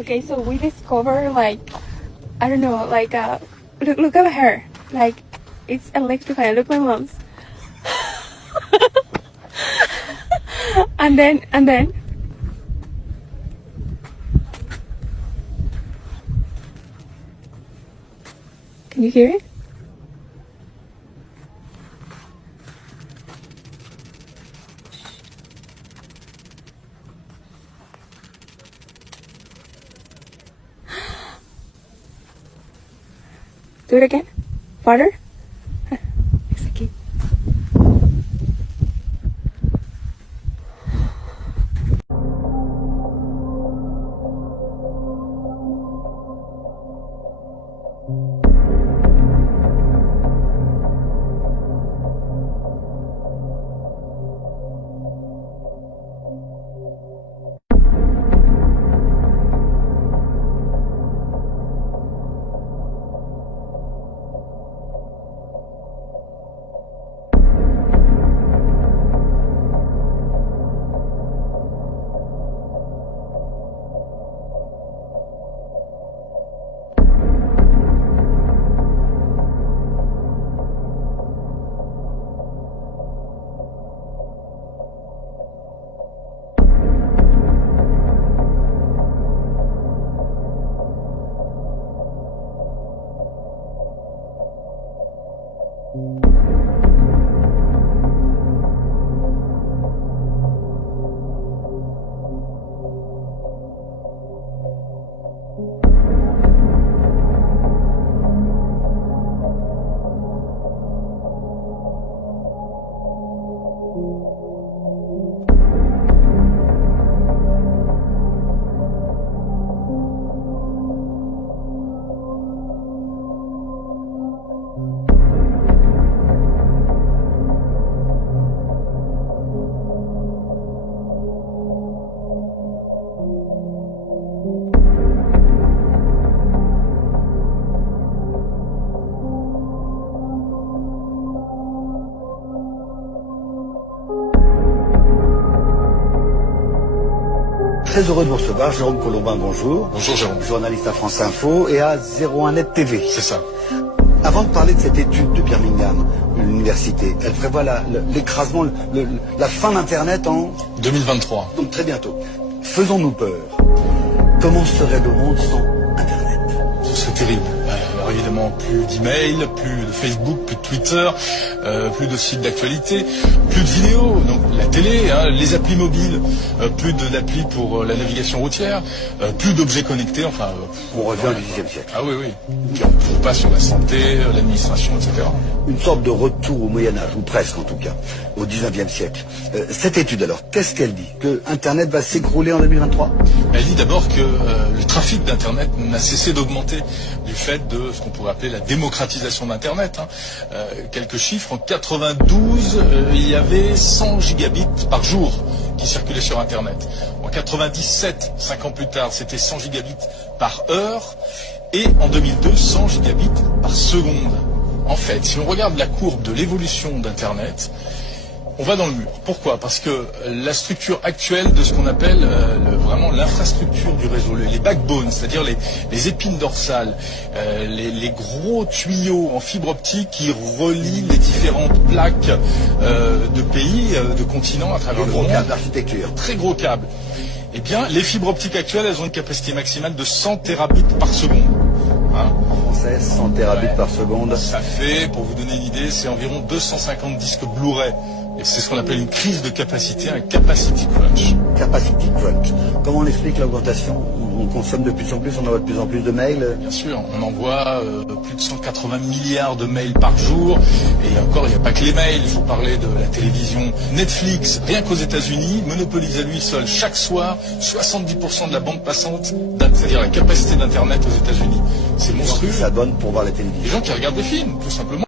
Okay, so we discover like, I don't know, like look at her, like it's electrifying. Look, my mom's. and then can you hear it? Do it again. Farther. It's okay. Très heureux de vous recevoir, Jérôme Colombin, bonjour. Bonjour Jérôme. Journaliste à France Info et à 01net TV. C'est ça. Avant de parler de cette étude de Birmingham, l'université, elle prévoit l'écrasement, la fin d'Internet en 2023. Donc très bientôt. Faisons-nous peur. Comment serait le monde sans Internet? Ce serait terrible. Alors évidemment, plus d'emails, plus de Facebook, plus de Twitter, plus de sites d'actualité, plus de vidéos, donc la télé, les applis mobiles, plus d'applis pour la navigation routière, plus d'objets connectés, enfin... On revient au XVIe siècle. Ah oui, oui. Puis on ne trouve pas sur la santé, l'administration, etc. Une sorte de retour au Moyen-Âge, ou presque en tout cas, au XIXe siècle. Cette étude alors, qu'est-ce qu'elle dit? Que Internet va s'écrouler en 2023? Elle dit d'abord que le trafic d'Internet n'a cessé d'augmenter du fait de ce qu'on pourrait appeler la démocratisation d'Internet. Quelques chiffres, en 92, il y avait 100 gigabits par jour qui circulaient sur Internet. En 97, 5 ans plus tard, c'était 100 gigabits par heure. Et en 2002, 100 gigabits par seconde. En fait, si on regarde la courbe de l'évolution d'Internet, on va dans le mur. Pourquoi? Parce que la structure actuelle de ce qu'on appelle vraiment l'infrastructure du réseau, les backbones, c'est-à-dire les épines dorsales, les gros tuyaux en fibre optique qui relient les différentes plaques de pays, de continents à travers le monde. Gros câble d'architecture. Très gros câbles. Eh bien, les fibres optiques actuelles, elles ont une capacité maximale de 100 terabits par seconde. En français, 100 terabits par seconde. Ça fait, pour vous donner une idée, c'est environ 250 disques Blu-ray. Et c'est ce qu'on appelle une crise de capacité, un capacity crunch. Capacity crunch. Comment on explique l'augmentation? On consomme de plus en plus, on envoie de plus en plus de mails. Bien sûr, on envoie plus de 180 milliards de mails par jour. Et encore, il n'y a pas que les mails. Il faut parler de la télévision. Netflix, rien qu'aux États-Unis, monopolise à lui seul chaque soir 70% de la bande passante, c'est-à-dire la capacité d'Internet aux États-Unis. C'est monstrueux. Ça donne pour voir la télévision. Les gens qui regardent des films, tout simplement.